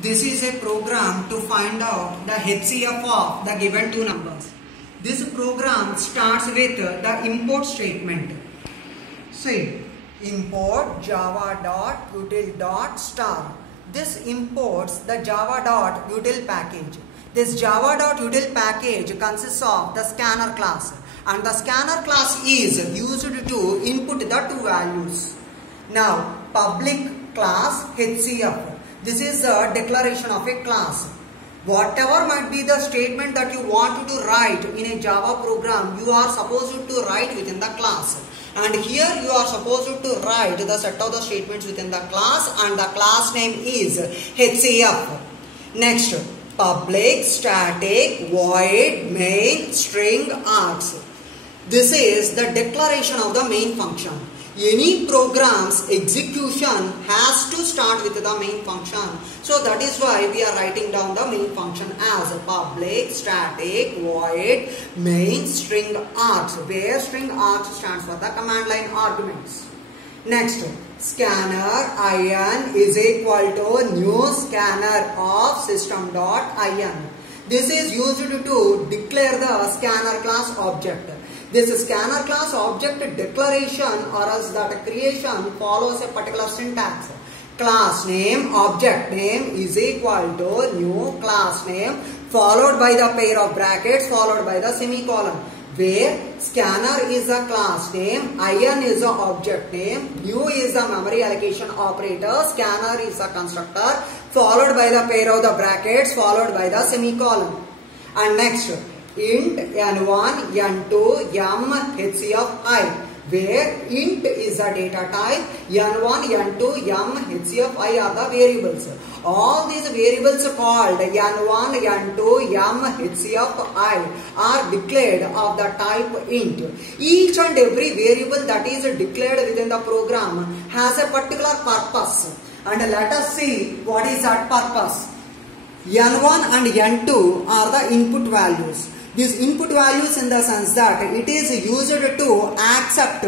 This is a program to find out the HCF of the given two numbers. This program starts with the import statement. See, import java.util.star. This imports the java.util package. This java.util package consists of the scanner class, and the scanner class is used to input the two values. Now, public class HCF. This is the declaration of a class. Whatever might be the statement that you want to write in a Java program, you are supposed to write within the class. And here you are supposed to write the set of the statements within the class, and the class name is HCF. Next, public, static, void, main, string, args. This is the declaration of the main function. Any program's execution has to start with the main function. So that is why we are writing down the main function as public, static, void, main, string, args, where string args stands for the command line arguments. Next, scanner in is equal to new scanner of system.in. This is used to declare the scanner class object. This scanner class object declaration or else that creation follows a particular syntax. Class name, object name is equal to new class name followed by the pair of brackets followed by the semicolon. Where scanner is the class name, in is the object name, new is the memory allocation operator, scanner is the constructor followed by the pair of the brackets followed by the semicolon. And next, int n1, n2, m, HCF I, where int is the data type, n1, n2, m, HCF I are the variables. All these variables called n1, n2, m, HCF I are declared of the type int. Each and every variable that is declared within the program has a particular purpose. And let us see what is that purpose. n1 and n2 are the input values. These input values in the sense that it is used to accept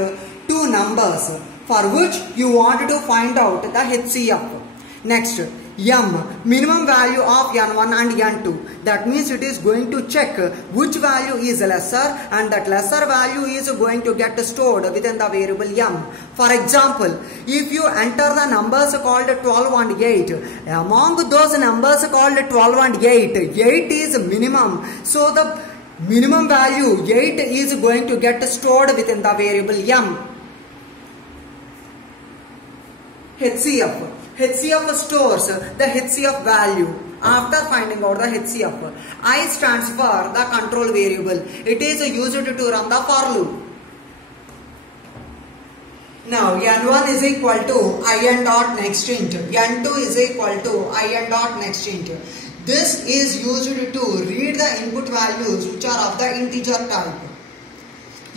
two numbers for which you want to find out the HCF. Next, m, minimum value of n1 and n2. That means it is going to check which value is lesser, and that lesser value is going to get stored within the variable m. For example, if you enter the numbers called 12 and 8, among those numbers called 12 and 8, 8 is minimum. So the minimum value 8 is going to get stored within the variable m. HCF. HCF stores the HCF value after finding out the HCF. I stands for the control variable. It is used to run the for loop. Now n1 is equal to in dot next int. n2 is equal to in dot next int. This is used to read the input values which are of the integer type.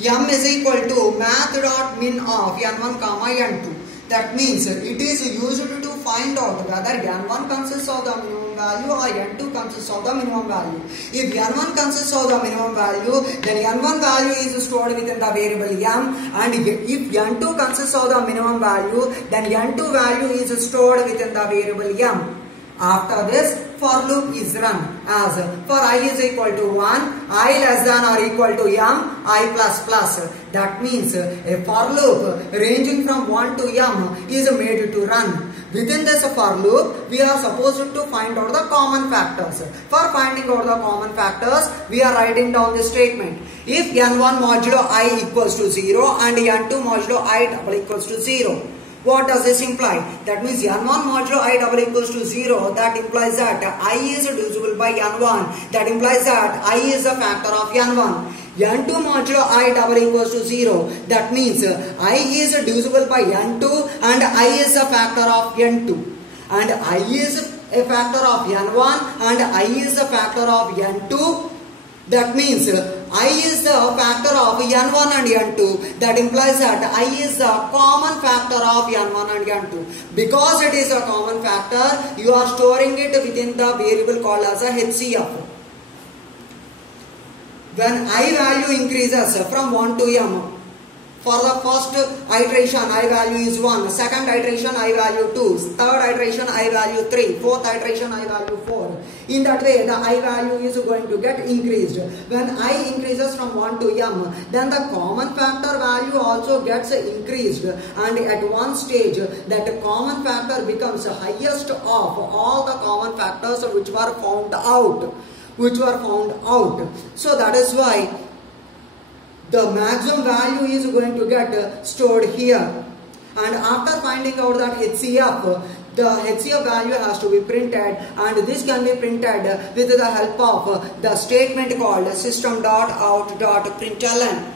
M is equal to math.min of n1 comma n2. That means it is used to find out whether n1 consists of the minimum value or n2 consists of the minimum value. If n1 consists of the minimum value, then n1 value is stored within the variable m, and if n2 consists of the minimum value, then n2 value is stored within the variable m. After this, for loop is run as for I is equal to 1, I less than or equal to m, I plus plus. That means a for loop ranging from 1 to m is made to run. Within this for loop, we are supposed to find out the common factors. For finding out the common factors, we are writing down this statement. If n1 modulo I equals to 0 and n2 modulo I double equals to 0. What does this imply? That means n1 modulo I double equals to 0. That implies that I is divisible by n1. That implies that I is a factor of n1. n2 modulo I double equals to 0. That means I is divisible by n2 and I is a factor of n2. And I is a factor of n1 and I is a factor of n2. That means I is the factor of n1 and n2. That implies that I is the common factor of n1 and n2. Because it is a common factor, you are storing it within the variable called as a HCF. When I value increases from 1 to m, For the first iteration, I value is 1. Second iteration, I value 2. Third iteration, I value 3. Fourth iteration, I value 4. In that way, the I value is going to get increased. When I increases from 1 to m, then the common factor value also gets increased. And at one stage, that common factor becomes highest of all the common factors which were found out. So that is why the maximum value is going to get stored here. And after finding out that HCF, the HCF value has to be printed, and this can be printed with the help of the statement called system.out.println.